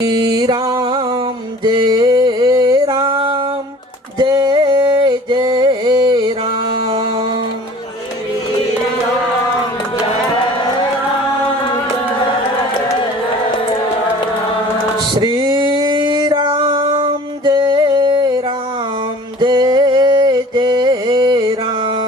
राम जय राम जय जय राम। श्री राम जय जय राम।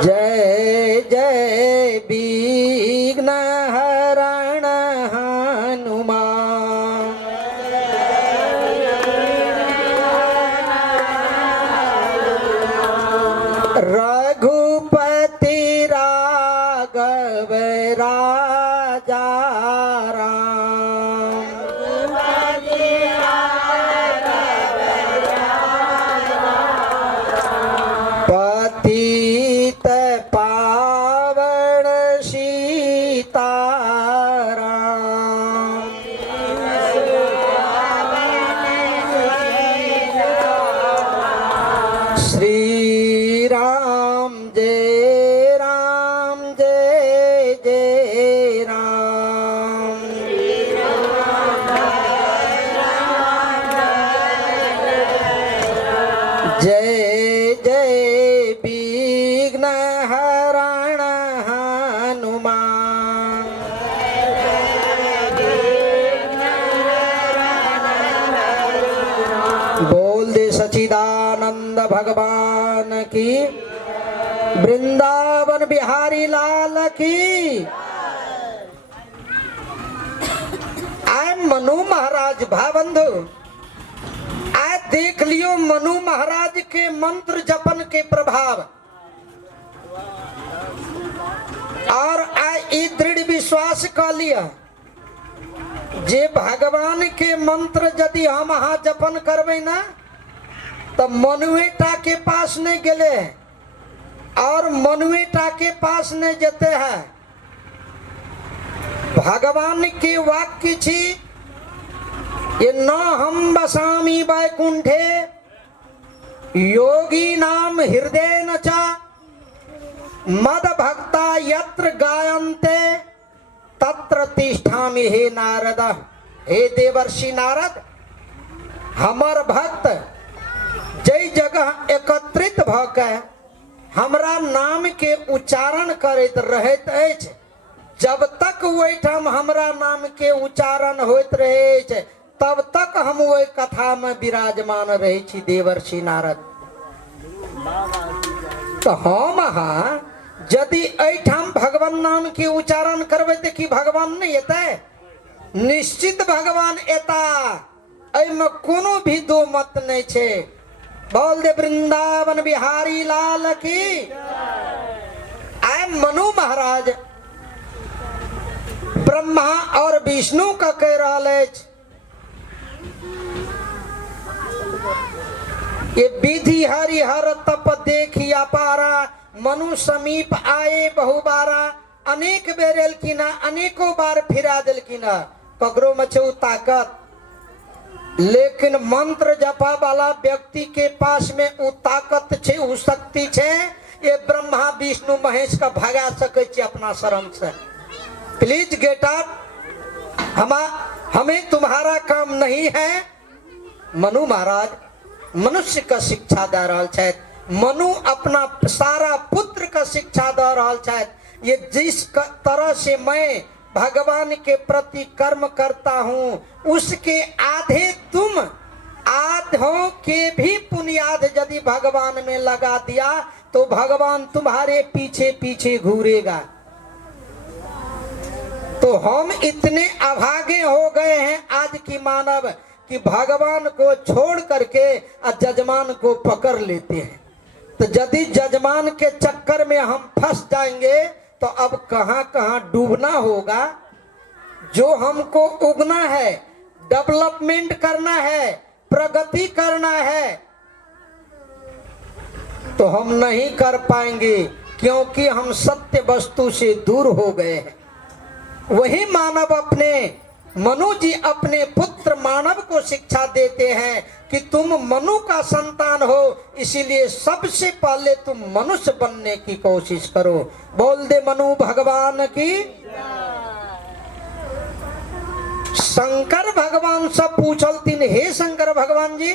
जय जय विघ्न हरण हनुमान। रघुपति राघव राजा राम। पतित पावन सीताराम। श्री राम जय जय राम। जय जय विघ्न हरण हनुमान। बोल दे सच्चिदानंद भगवान की, वृंदावन बिहारी लाल की। आय मनु महाराज भाबंधु, आज देख लियो मनु महाराज के मंत्र जपन के प्रभाव, और आई दृढ़ विश्वास कर लिया जे भगवान के मंत्र यदि हम यहाँ जपन करबे ना तो मनुएटा के पास नहीं गेले और मनुएटा के पास नहीं जते हैं। भगवान के वाक्य छी, ये न हम बसामी वैकुंठे योगी नाम हृदय न चा मद भक्ता यत्र गायन्ते तत्र तिष्ठामि। हे नारद, हे देवर्षि नारद, हमर भक्त जय जगह एकत्रित भके हमरा नाम के उच्चारण करैत रहैत अछि, जब तक ओहिठाम हमरा नाम के उच्चारण होइत रहे छै तब तक हम ओहि कथा में विराजमान रहे छी देवर्षि नारद। तो हम अहाँ यदि एठाम भगवान नाम के उच्चारण करबे तो कि भगवान नहीं एतै? निश्चित भगवान एता, एहिमे कोनो भी दो मत नहीं छे। बोल दे वृंदावन बिहारी लाल की। आय मनु महाराज ब्रह्मा और विष्णु का कह रहा है, ये विधि हरिहर तप देखी अपारा, मनु समीप आए बहुबारा। अनेक बेर एलकिन, अनेकों बार फिरा दिलकिन, ककरो में छे ताकत, लेकिन मंत्र जपा वाला व्यक्ति के पास में उ ताकत छे, उ शक्ति छे। ये ब्रह्मा विष्णु महेश का भगा सके छे अपना शरण से। प्लीज गेट अप, हमें तुम्हारा काम नहीं है। मनु महाराज मनुष्य का शिक्षा दे रहा है। मनु अपना सारा पुत्र का शिक्षा दे रहा है। ये जिस तरह से मैं भगवान के प्रति कर्म करता हूँ उसके आधे तुम, आधों के भी पुण्याद यदि भगवान में लगा दिया तो भगवान तुम्हारे पीछे पीछे घूरेगा। तो हम इतने अभागे हो गए हैं आज की मानव कि भगवान को छोड़ करके जजमान को पकड़ लेते हैं। तो यदि जजमान के चक्कर में हम फंस जाएंगे तो अब कहां कहां डूबना होगा। जो हमको उगना है, डेवलपमेंट करना है, प्रगति करना है, तो हम नहीं कर पाएंगे क्योंकि हम सत्य वस्तु से दूर हो गए हैं। वही मानव अपने मनु जी अपने पुत्र मानव को शिक्षा देते हैं, कि तुम मनु का संतान हो, इसीलिए सबसे पहले तुम मनुष्य बनने की कोशिश करो। बोल दे मनु भगवान की। शंकर भगवान सब पूछलतीन, हे शंकर भगवान जी,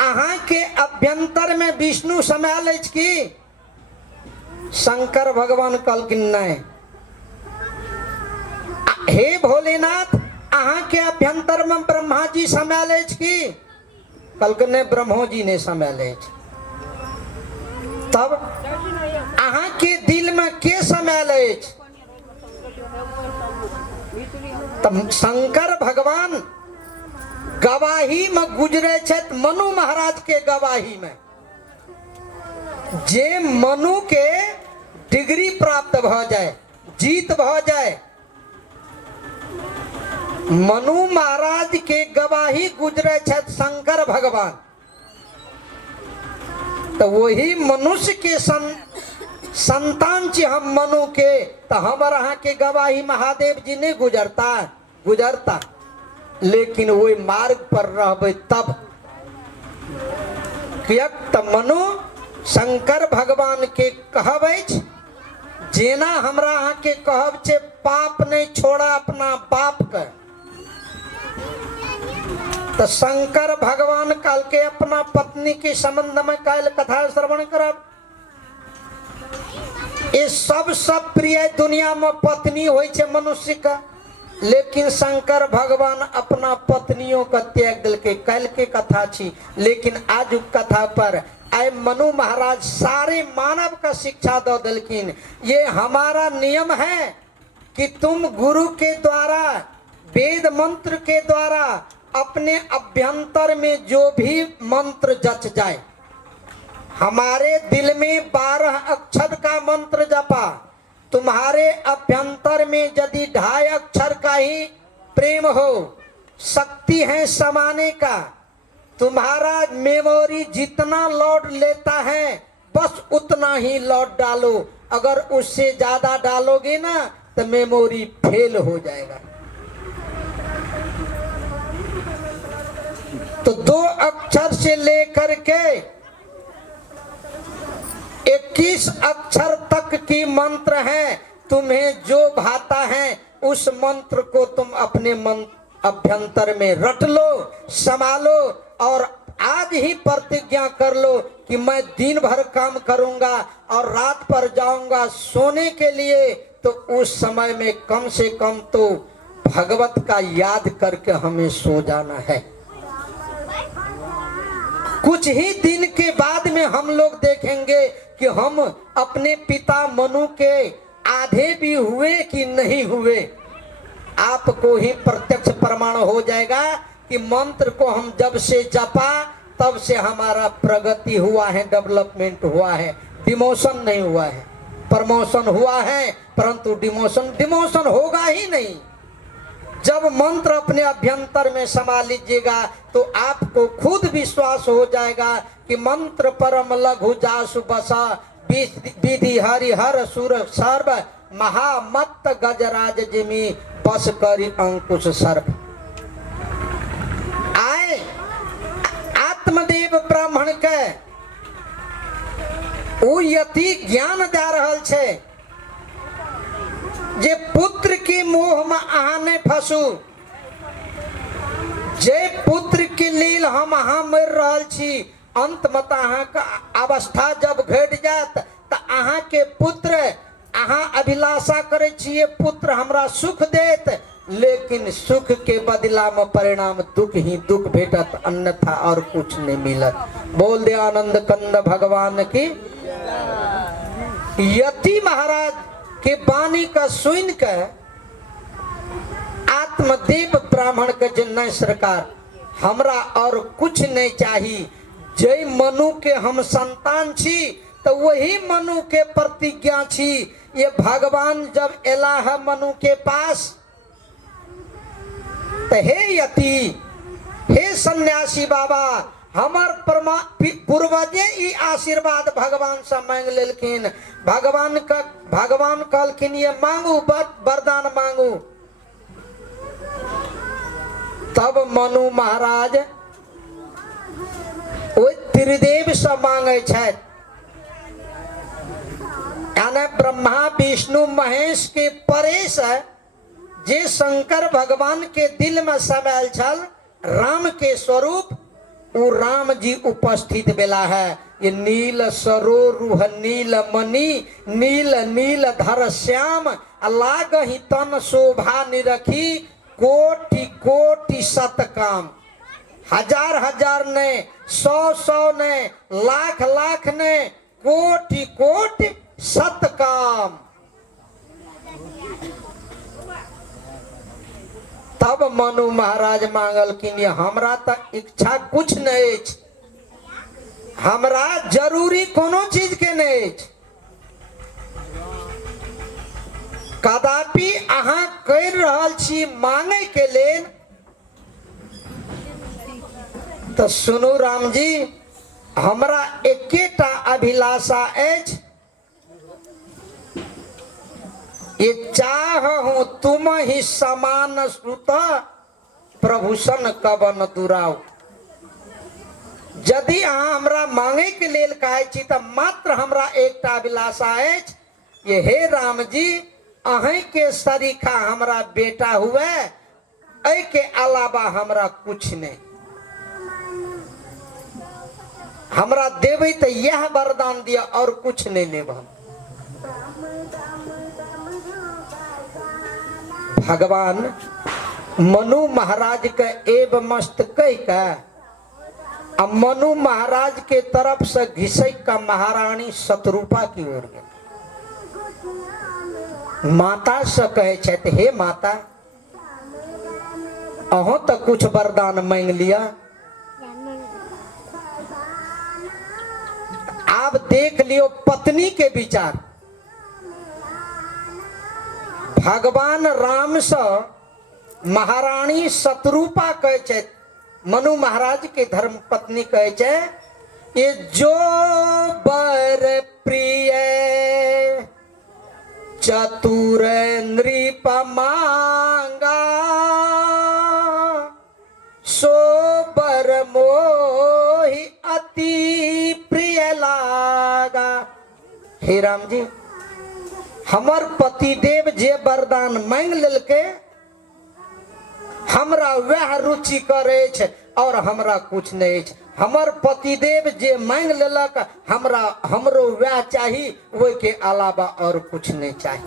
अहाँ के अभ्यंतर में विष्णु समायल अछि की? शंकर भगवान कहलखिन नहीं। हे भोलेनाथ, अहाँ के अभ्यंतर में ब्रह्मा जी समायल अछि की? कहलखिन नहीं, ब्रह्मो जी ने समायल अछि। तब अहाँ के दिल में के समायल अछि? तब शंकर भगवान गवाही में गुजरे छथि, मनु महाराज के गवाही में। जे मनु के डिग्री प्राप्त भ जाए, जीत भ जाए, मनु महाराज के गवाही गुजरे छथि शंकर भगवान, तो वही मनुष्य के संतान छी हम मनु के, तो हमर अहाँ के गवाही महादेव जी ने गुजरता। लेकिन वही मार्ग पर रहबे तब। कियक त मनु शंकर भगवान के कहबै, जेना हमरा अहाँ के कहब छे पाप नहीं छोड़ा अपना बाप के, तो शंकर भगवान काल के अपना पत्नी के संबंध में काल कथा श्रवण करब। ये सब प्रिय दुनिया में पत्नी होय छे मनुष्य का, लेकिन शंकर भगवान अपना पत्नियों का त्याग दिल के कल के कथा छी। लेकिन आज कथा पर आए मनु महाराज सारे मानव का शिक्षा दो दिलकिन। ये हमारा नियम है कि तुम गुरु के द्वारा, वेद मंत्र के द्वारा अपने अभ्यंतर में जो भी मंत्र जच जाए, हमारे दिल में 12 अक्षर का मंत्र जपा, तुम्हारे अभ्यंतर में यदि 2.5 अक्षर का ही प्रेम हो, शक्ति है समाने का, तुम्हारा मेमोरी जितना लौट लेता है बस उतना ही लौट डालो। अगर उससे ज्यादा डालोगे ना तो मेमोरी फेल हो जाएगा। तो 2 अक्षर से लेकर के 21 अक्षर तक की मंत्र है। तुम्हें जो भाता है उस मंत्र को तुम अपने मन अभ्यंतर में रट लो, संभालो और आज ही प्रतिज्ञा कर लो कि मैं दिन भर काम करूंगा और रात पर जाऊंगा सोने के लिए, तो उस समय में कम से कम तो भगवत का याद करके हमें सो जाना है। कुछ ही दिन के बाद में हम लोग देखेंगे कि हम अपने पिता मनु के आधे भी हुए कि नहीं हुए। आपको ही प्रत्यक्ष प्रमाण हो जाएगा कि मंत्र को हम जब से जपा तब से हमारा प्रगति हुआ है, डेवलपमेंट हुआ है, डिमोशन नहीं हुआ है। प्रमोशन हुआ है परंतु डिमोशन होगा ही नहीं। जब मंत्र अपने अभ्यंतर में समा लीजिएगा तो आपको खुद विश्वास हो जाएगा कि मंत्र परम लघु जासु बसा, विधि हरिहर सुर सर्व, महामत्त गजराज जिमी बस करी अंकुश सर्व। आए आत्मदेव ब्राह्मण के ओ यति ज्ञान दे रहल छे जे पुत्र के मोह में अहाँ नहीं फंसू। जे पुत्र के लेल हम अहाँ मर रहल छी, अंत में अहाँ का अवस्था जब घट जात तो अहाँ के पुत्र, अहाँ अभिलाषा करे छिए पुत्र हमरा सुख देत, लेकिन सुख के बदला में परिणाम दुख ही दुख भेटत, अन्यथा और कुछ नहीं मिलत। बोल दे आनंद कंद भगवान की। यति महाराज के वाणी का सुन के आत्मदेव ब्राह्मण के जे नहीं सरकार हमरा और कुछ नहीं चाहिए, जय मनु के हम संतान छी तो वही मनु के प्रतिज्ञा छी। ये भगवान जब एला है मनु के पास तो हे यति, हे सन्यासी बाबा, हमार पूर्वजे ई आशीर्वाद भगवान से मांग लेलखिन। भगवान कहलखिन ये मांगू, वरदान मांगू। तब मनु महाराज ओ त्रिदेव से मांगे छथि, यानी ब्रह्मा विष्णु महेश के परे से जे शंकर भगवान के दिल में समायल छल राम के स्वरूप, वो राम जी उपस्थित बेला है। ये नील सरोरुह नील मणि नील नील धर श्याम लागहि तन शोभा निरखी कोटि कोटि सत काम। हजार हजार ने, सौ सौ ने, लाख लाख ने, कोटि कोटि सत काम। तब मनु महाराज मांगल कि हमरा तक इच्छा कुछ नहीं, हमरा जरूरी कोनो चीज के नहीं, कदापि अहाँ कर रहल छी मांगे के लेल। तो सुनू राम जी, हमरा एकेटा अभिलाषा अछि, ये चाहूं तुम ही समान सुत प्रभूषण कवन दुराव। यदि अहाँ हमरा मांगे के लेल कहै छी तऽ मात्र हमरा एकटा अभिलाषा अछि, ये हे राम जी अहीं के सरीखा हमरा बेटा हुए, ऐ के अलावा हमरा कुछ नहीं। हमरा देबै तऽ यह वरदान दिया और कुछ नहीं लेब। भगवान मनु महाराज के एव मस्त कह के मनु महाराज के तरफ से घिसक का महारानी शत्रुपा की ओर गए। माता से कहे छथि, हे माता अहों तो कुछ वरदान मांग लिया, आप देख लियो पत्नी के विचार। भगवान राम से महारानी शत्रुपा कहे छथि, मनु महाराज के धर्म पत्नी कहे छे, ये जो बर प्रिय चतुर नृप मांगा सो बर मोहि अति प्रिय लागा। हे राम जी, हमर पतिदेव जे वरदान मांग लेलके हमरा वह रुचि करे छे और हमरा कुछ नहीं छे। हमर पतिदेव जे मांग लेलक हमरा हमरो वह चाहिए, वो के अलावा और कुछ नहीं चाहिए।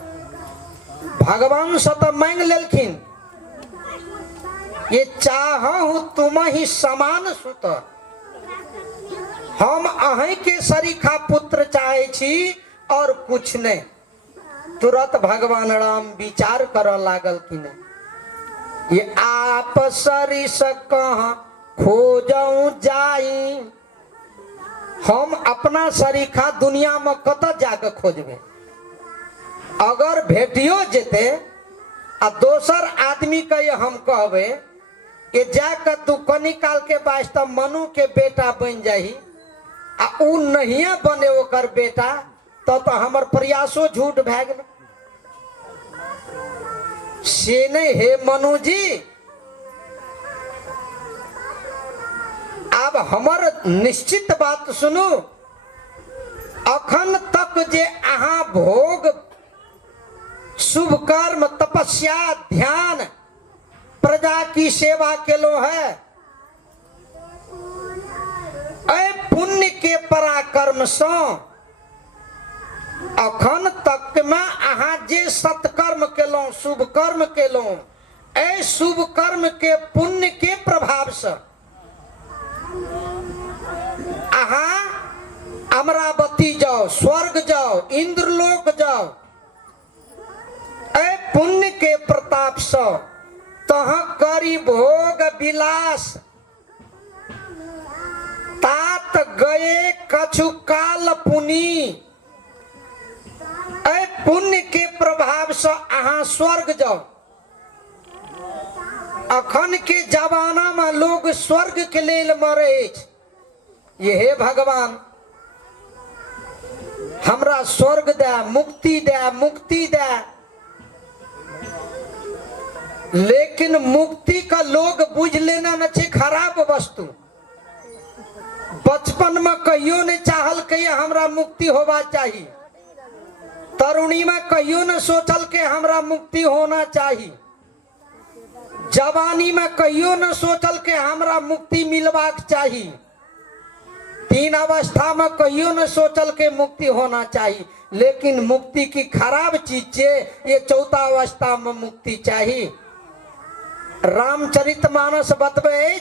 भगवान से तो मांग लेलखिन, ये चाहूं तुम ही समान सुत, हम अहीं के सरीखा पुत्र चाहे छी और कुछ नहीं। तुरंत भगवान राम विचार कर लागल कि नहीं, ये आप सरिस कहाँ खोजऊं जाई, हम अपना सरीखा दुनिया में कत जाके खोजबे। अगर भेटियो जेते आ दोसर आदमी के ये हम कहबे कि जाकर तू कनी काल के वास्ते मनु के बेटा बन जाही आ उ नहीं बने ओकर बेटा, तो हमर प्रयासो झूठ भै गेल। से नहीं, हे मनु जी अब हमर निश्चित बात सुनू। अखन तक जे अहाँ भोग शुभ कर्म तपस्या ध्यान प्रजा की सेवा केलो है, ऐ पुण्य के पराक्रम से अखन तक में अहाँ जे सत्कर्म केलो शुभ कर्म केलो, ऐ शुभ कर्म के पुण्य के प्रभाव से अहाँ अमरावती जाओ, स्वर्ग जाओ, इंद्रलोक जाओ, ऐ पुण्य के प्रताप से तहाँ करी भोग विलास तात गए कछु काल पुनि, ऐ पुण्य के प्रभाव से अहाँ स्वर्ग जाओ। अखन के जमाना में लोग स्वर्ग के लेल मरे, ये हे भगवान हमरा स्वर्ग दे, मुक्ति दे, मुक्ति दे। लेकिन मुक्ति का लोग बुझ लेना न चाहिए खराब वस्तु। बचपन में कहियो ने चाहल के हमरा मुक्ति होवा चाहिए, तरुणी में कहियो ने सोचल के हमरा मुक्ति होना चाहिए, जवानी में कहियो न सोचल के हमरा मुक्ति मिलवाक चाहिए, तीन अवस्था में कहियो न सोचल के मुक्ति होना चाहिए, लेकिन मुक्ति की खराब चीज छे ये चौथा अवस्था में मुक्ति चाहिए। रामचरितमानस बतबे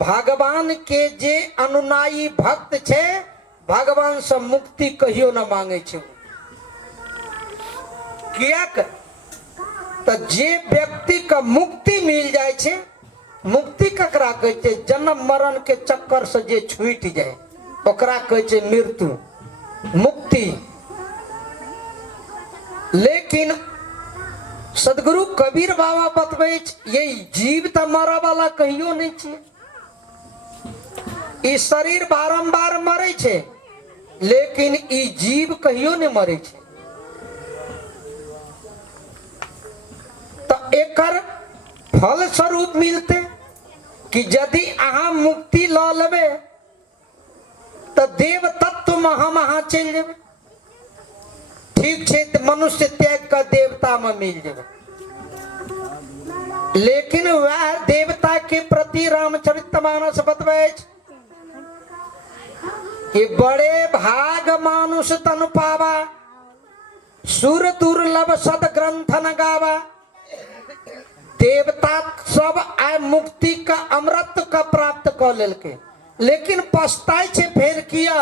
भगवान के जे अनुनायी भक्त छे भगवान से मुक्ति कहियो न मांगे छे। कियाक तो जे व्यक्ति का मुक्ति मिल जाए छे, मुक्ति ककरा कहै छे? जन्म मरण के चक्कर से जे छूट जाए ओकरा कहै छे मृत्यु मुक्ति। लेकिन सदगुरु कबीर बाबा बतबै ये जीव तो मरे वाला कहियो नहीं छे, ई शरीर बारंबार मरे छे लेकिन ई जीव कहियो नहीं मरे छे। तो एकर फल स्वरूप मिलते कि यदि अहाँ मुक्ति ल लेबे तो देव तत्व में हम अहाँ चल जेबे, ठीक छे तो मनुष्य त्याग का देवता में मिल जेबे। लेकिन वह देवता के प्रति रामचरितमानस बतबै कि बड़े भाग मानुष तन पावा, सुर दुर्लभ सद ग्रंथ न गावा। देवता सब आय मुक्ति का अमृत का प्राप्त कर लेके, लेकिन पछताए छे फेर किया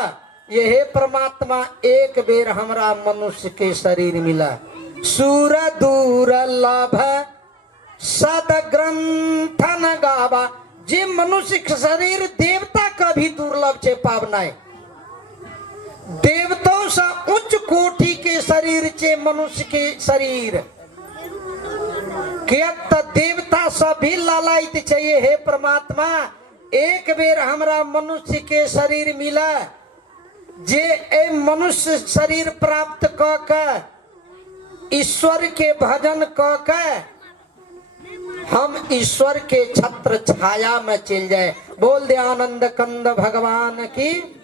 ये हे परमात्मा एक बेर हमरा मनुष्य के शरीर मिला। सुर दुर्लभ सद ग्रंथ न गावा। जे मनुष्य के शरीर देवता का भी दुर्लभ छे पावना है। देवताओं से उच्च कोटि के शरीर छे मनुष्य के शरीर। देवता सभी लालायित चाहिए हे परमात्मा एक बेर हमरा मनुष्य के शरीर मिला, जे ए मनुष्य शरीर प्राप्त क के ईश्वर के भजन क के हम ईश्वर के छत्र छाया में चल जाए। बोल दे आनंद कंद भगवान की।